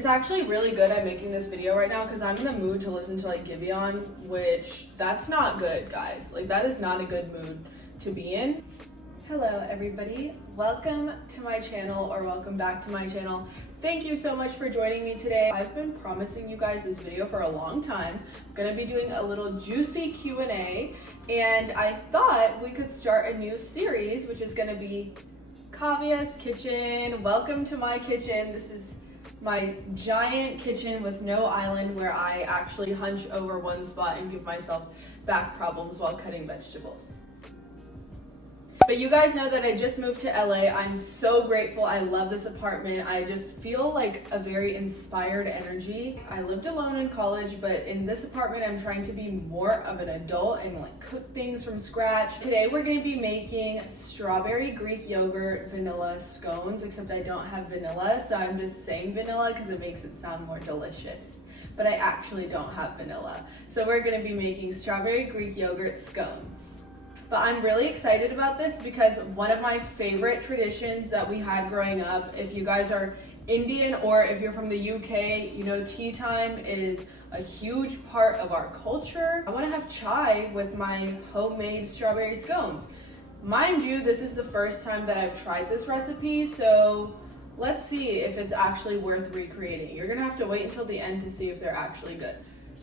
It's actually really good I'm making this video right now because I'm in the mood to listen to like Giveon, which that's not good, guys. Like that is not a good mood to be in. Hello everybody, welcome to my channel, or welcome back to my channel. Thank you so much for joining me today. I've been promising you guys this video for a long time. I'm gonna be doing a little juicy Q&A, and I thought we could start a new series, which is gonna be Kaaviya's kitchen. Welcome to my kitchen. This is my giant kitchen with no island where I actually hunch over one spot and give myself back problems while cutting vegetables. But you guys know that I just moved to LA. I'm so grateful. I love this apartment. I just feel like a very inspired energy. I lived alone in college, but in this apartment, I'm trying to be more of an adult and like cook things from scratch. Today, we're gonna be making strawberry Greek yogurt vanilla scones, except I don't have vanilla, so I'm just saying vanilla because it makes it sound more delicious. But I actually don't have vanilla. So we're gonna be making strawberry Greek yogurt scones. But I'm really excited about this because one of my favorite traditions that we had growing up, if you guys are Indian or if you're from the UK, you know tea time is a huge part of our culture. I want to have chai with my homemade strawberry scones. Mind you, this is the first time that I've tried this recipe, so let's see if it's actually worth recreating. You're gonna have to wait until the end to see if they're actually good.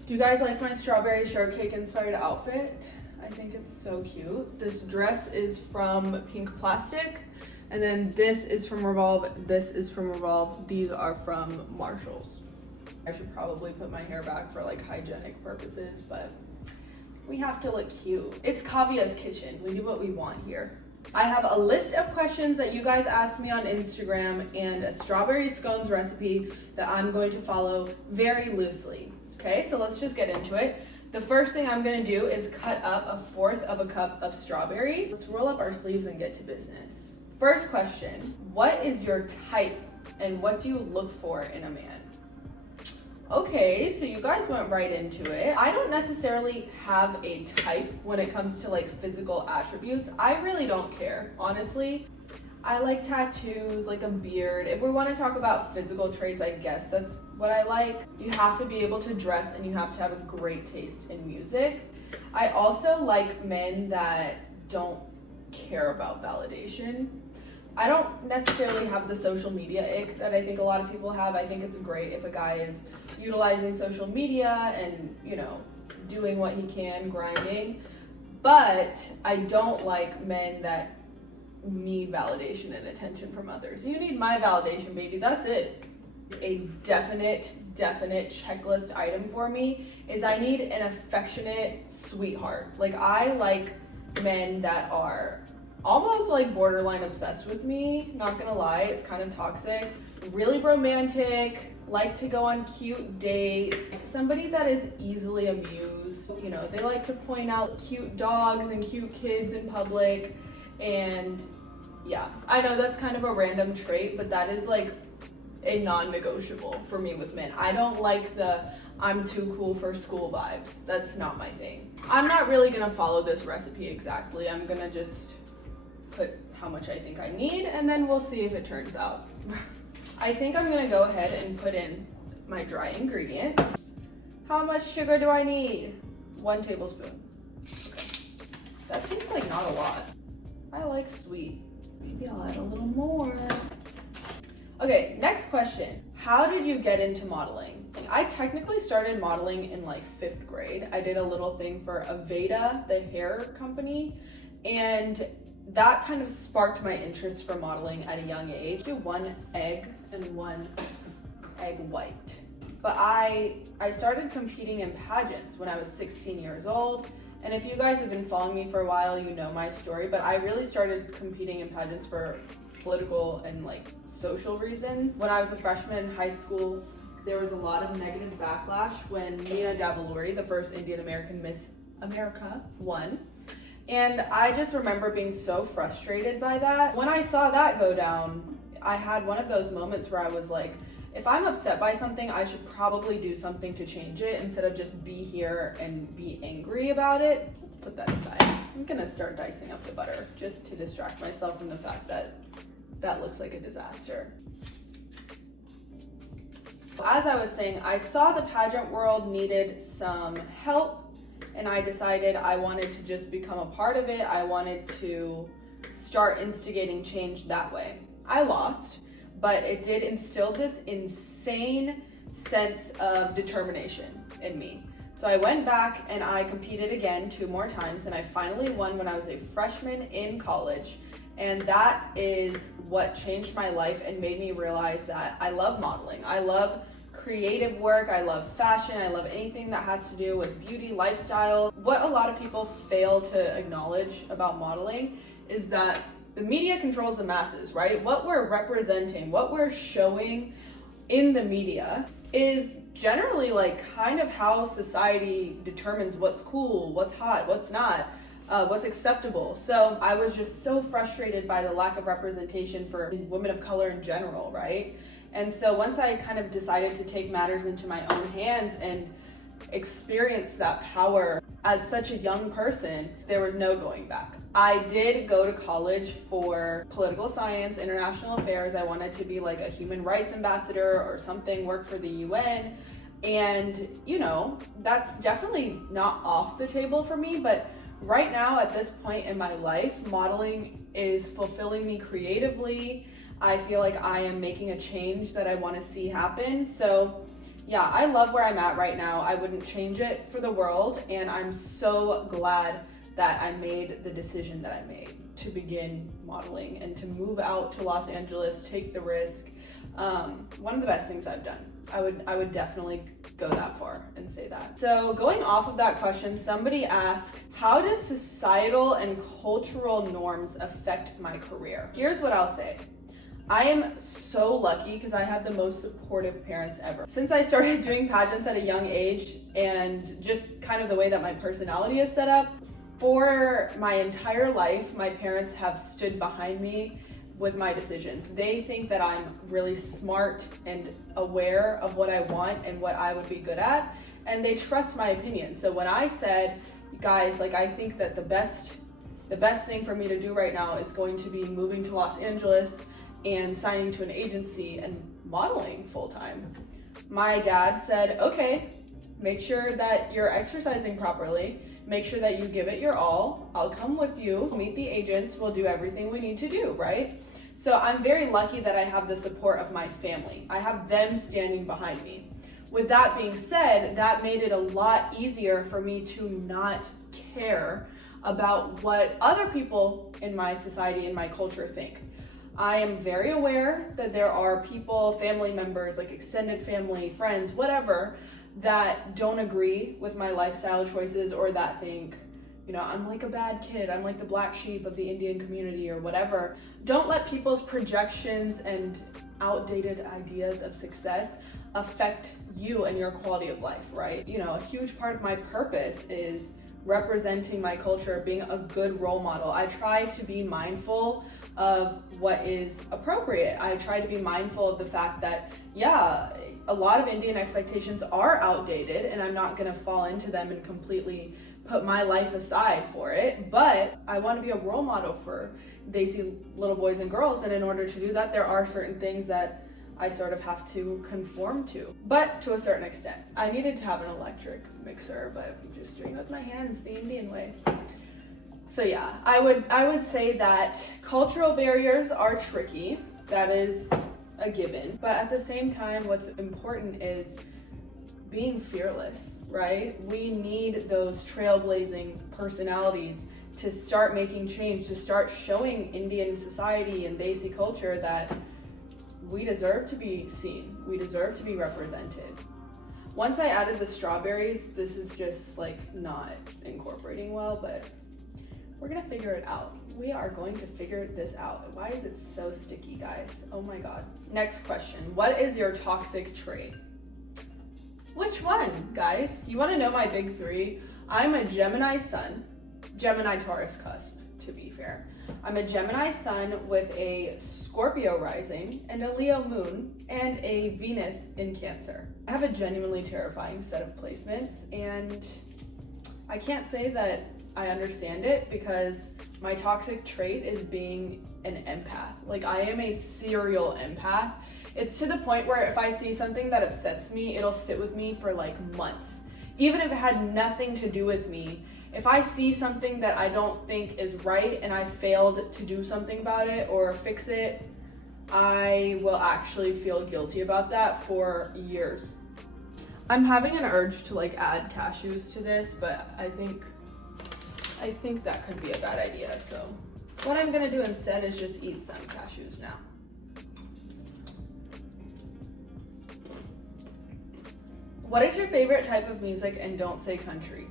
Do you guys like my strawberry shortcake inspired outfit? I think it's so cute. This dress is from Pink Plastic, and then this is from Revolve, this is from Revolve, these are from Marshalls. I should probably put my hair back for like hygienic purposes, but we have to look cute. It's Kaaviya's kitchen, we do what we want here. I have a list of questions that you guys asked me on Instagram and a strawberry scones recipe that I'm going to follow very loosely. Okay, so let's just get into it. The first thing I'm gonna do is cut up 1/4 of a cup of strawberries. Let's roll up our sleeves and get to business. First question, what is your type and what do you look for in a man? Okay, so you guys went right into it. I don't necessarily have a type when it comes to like physical attributes. I really don't care, honestly. I like tattoos, like a beard. If we want to talk about physical traits, I guess that's what I like. You have to be able to dress and you have to have a great taste in music. I also like men that don't care about validation. I don't necessarily have the social media ick that I think a lot of people have. I think it's great if a guy is utilizing social media and, you know, doing what he can, grinding. But I don't like men that need validation and attention from others. You need my validation, baby. That's it. A definite checklist item for me is I need an affectionate sweetheart. Like I like men that are almost like borderline obsessed with me. Not gonna lie, it's kind of toxic. Really romantic, like to go on cute dates. Somebody that is easily amused. You know, they like to point out cute dogs and cute kids in public. And yeah, I know that's kind of a random trait, but that is like a non-negotiable for me with men. I don't like the I'm too cool for school vibes. That's not my thing. I'm not really gonna follow this recipe exactly. I'm gonna just put how much I think I need and then we'll see if it turns out. I think I'm gonna go ahead and put in my dry ingredients. How much sugar do I need? 1 tablespoon. Okay. That seems like not a lot. I like sweet. Maybe I'll add a little more. Okay, next question. How did you get into modeling? I technically started modeling in like 5th grade. I did a little thing for Aveda, the hair company, and that kind of sparked my interest for modeling at a young age. Do 1 egg and 1 egg white. But I started competing in pageants when I was 16 years old. And if you guys have been following me for a while, you know my story, but I really started competing in pageants for political and like social reasons. When I was a freshman in high school, there was a lot of negative backlash when Nina Davaluri, the first Indian American Miss America, won. And I just remember being so frustrated by that. When I saw that go down, I had one of those moments where I was like, if I'm upset by something, I should probably do something to change it instead of just be here and be angry about it. Let's put that aside. I'm gonna start dicing up the butter just to distract myself from the fact that that looks like a disaster. As I was saying, I saw the pageant world needed some help, and I decided I wanted to just become a part of it. I wanted to start instigating change that way. I lost, but it did instill this insane sense of determination in me. So I went back and I competed again 2 more times, and I finally won when I was a freshman in college. And that is what changed my life and made me realize that I love modeling. I love creative work. I love fashion. I love anything that has to do with beauty, lifestyle. What a lot of people fail to acknowledge about modeling is that the media controls the masses, right? What we're representing, what we're showing in the media is generally like kind of how society determines what's cool, what's hot, what's not, what's acceptable. So I was just so frustrated by the lack of representation for women of color in general, right? And so once I kind of decided to take matters into my own hands and experience that power as such a young person, there was no going back. I did go to college for political science, international affairs. I wanted to be like a human rights ambassador or something, work for the UN. And, you know, that's definitely not off the table for me. But right now, at this point in my life, modeling is fulfilling me creatively. I feel like I am making a change that I want to see happen. So yeah, I love where I'm at right now. I wouldn't change it for the world. And I'm so glad that I made the decision that I made to begin modeling and to move out to Los Angeles, take the risk. One of the best things I've done. I would definitely go that far and say that. So going off of that question, somebody asked, how does societal and cultural norms affect my career? Here's what I'll say. I am so lucky because I have the most supportive parents ever. Since I started doing pageants at a young age and just kind of the way that my personality is set up, for my entire life, my parents have stood behind me with my decisions. They think that I'm really smart and aware of what I want and what I would be good at, and they trust my opinion. So when I said, guys, like I think that the best thing for me to do right now is going to be moving to Los Angeles and signing to an agency and modeling full-time, my dad said, okay, make sure that you're exercising properly. Make sure that you give it your all. I'll come with you, meet the agents, we'll do everything we need to do, right? So I'm very lucky that I have the support of my family. I have them standing behind me. With that being said, that made it a lot easier for me to not care about what other people in my society and my culture think. I am very aware that there are people, family members, like extended family, friends, whatever, that don't agree with my lifestyle choices or that think, you know, I'm like a bad kid, I'm like the black sheep of the Indian community or whatever. Don't let people's projections and outdated ideas of success affect you and your quality of life, right? You know, a huge part of my purpose is representing my culture, being a good role model. I try to be mindful of what is appropriate. I try to be mindful of the fact that, yeah, a lot of Indian expectations are outdated and I'm not gonna fall into them and completely put my life aside for it, but I wanna be a role model for Desi little boys and girls, and in order to do that, there are certain things that I sort of have to conform to, but to a certain extent. I needed to have an electric mixer, but I'm just doing it with my hands the Indian way. So yeah, I would say that cultural barriers are tricky. That is a given. But at the same time, what's important is being fearless, right? We need those trailblazing personalities to start making change, to start showing Indian society and Desi culture that we deserve to be seen. We deserve to be represented. Once I added the strawberries, this is just like not incorporating well, but we're gonna figure it out. We are going to figure this out. Why is it so sticky, guys? Oh my God. Next question. What is your toxic trait? Which one, guys? You wanna know my big 3? I'm a Gemini sun, Gemini Taurus cusp, to be fair. I'm a Gemini sun with a Scorpio rising and a Leo moon and a Venus in Cancer. I have a genuinely terrifying set of placements, and I can't say that I understand it because my toxic trait is being an empath. Like, I am a serial empath, It's to the point where if I see something that upsets me, it'll sit with me for like months. Even if it had nothing to do with me, if I see something that I don't think is right and I failed to do something about it or fix it, I will actually feel guilty about that for years. I'm having an urge to like add cashews to this, but I think that could be a bad idea. So what I'm gonna do instead is just eat some cashews now. What is your favorite type of music, and don't say country?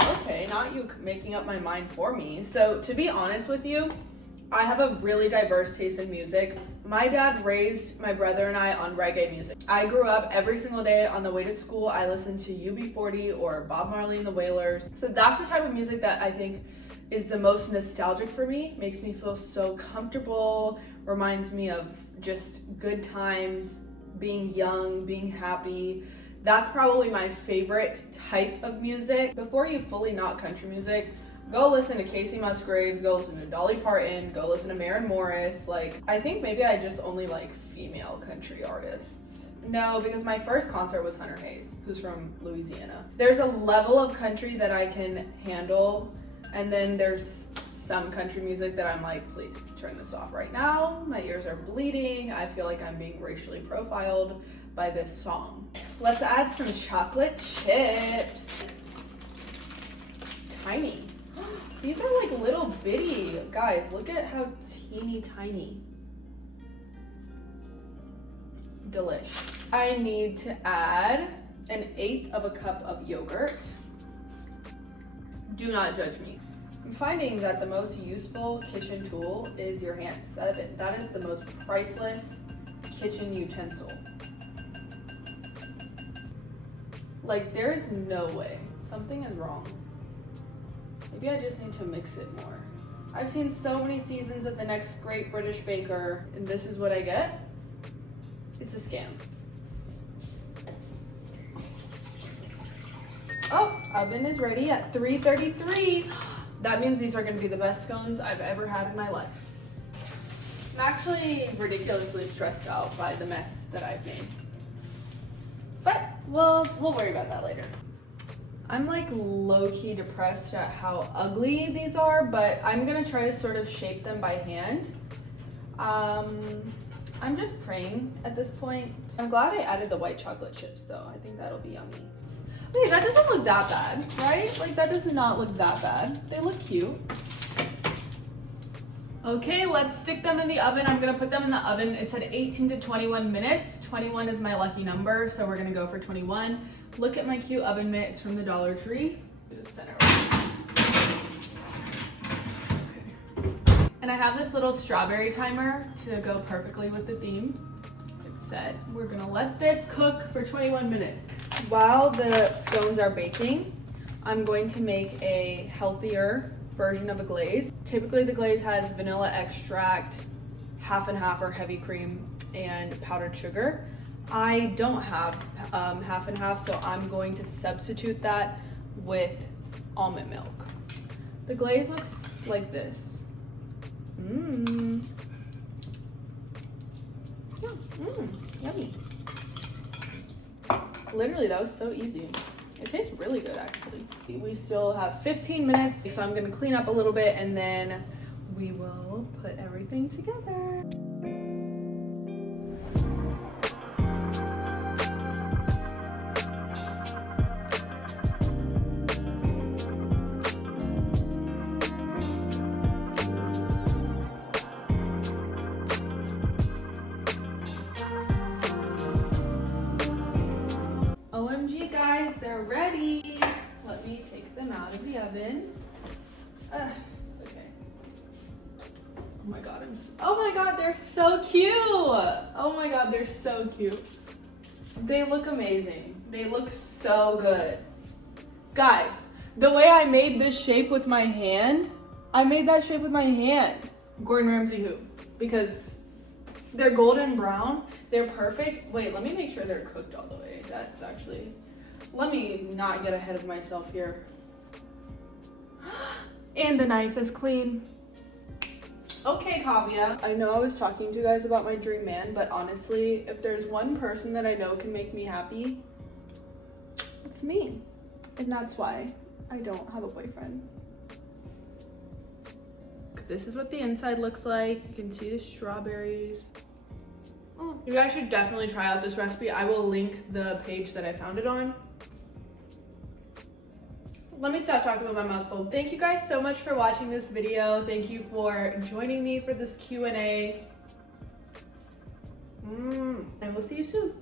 Okay, not you making up my mind for me. So to be honest with you, I have a really diverse taste in music. My dad raised my brother and I on reggae music. I grew up every single day on the way to school. I listened to UB40 or Bob Marley and the Wailers. So that's the type of music that I think is the most nostalgic for me. Makes me feel so comfortable, reminds me of just good times, being young, being happy. That's probably my favorite type of music. Before you fully knock country music, go listen to Casey Musgraves, go listen to Dolly Parton, go listen to Maren Morris. Like, I think maybe I just only like female country artists. No, because my first concert was Hunter Hayes, who's from Louisiana. There's a level of country that I can handle, and then there's some country music that I'm like, please turn this off right now. My ears are bleeding. I feel like I'm being racially profiled by this song. Let's add some chocolate chips. Tiny. These are like little bitty. Guys, look at how teeny tiny. Delish. I need to add 1/8 of a cup of yogurt. Do not judge me. I'm finding that the most useful kitchen tool is your hands. That is the most priceless kitchen utensil. Like, there is no way. Something is wrong. Maybe I just need to mix it more. I've seen so many seasons of The Next Great British Baker, and this is what I get? It's a scam. Oh, oven is ready at 333. That means these are gonna be the best scones I've ever had in my life. I'm actually ridiculously stressed out by the mess that I've made. But we'll worry about that later. I'm like low-key depressed at how ugly these are, but I'm gonna try to sort of shape them by hand. I'm just praying at this point. I'm glad I added the white chocolate chips though. I think that'll be yummy. Wait, that doesn't look that bad, right? Like, that does not look that bad. They look cute. Okay, let's stick them in the oven. I'm gonna put them in the oven. It's at 18 to 21 minutes. 21 is my lucky number, so we're gonna go for 21. Look at my cute oven mitt. It's from the Dollar Tree. Just center. Okay. And I have this little strawberry timer to go perfectly with the theme. It's set. We're gonna let this cook for 21 minutes. While the scones are baking, I'm going to make a healthier version of a glaze. Typically the glaze has vanilla extract, half and half or heavy cream, and powdered sugar. I don't have half and half, so I'm going to substitute that with almond milk. The glaze looks like this. Yummy. Literally, that was so easy. It tastes really good, actually. We still have 15 minutes, so I'm gonna clean up a little bit and then we will put everything together. OMG guys, they're ready. Let me take them out of the oven. Okay. Oh my god, they're so cute. Oh my god, they're so cute. They look amazing. They look so good. Guys, the way I made this shape with my hand, I made that shape with my hand. Gordon Ramsay who? Because they're golden brown. They're perfect. Wait, let me make sure they're cooked all the way. That's actually, let me not get ahead of myself here. And the knife is clean. Okay, Kaaviya. I know I was talking to you guys about my dream man, but honestly, if there's one person that I know can make me happy, it's me. And that's why I don't have a boyfriend. This is what the inside looks like. You can see the strawberries. You guys should definitely try out this recipe. I will link the page that I found it on. Let me stop talking with my mouth full. Thank you guys so much for watching this video. Thank you for joining me for this Q&A. And we'll see you soon.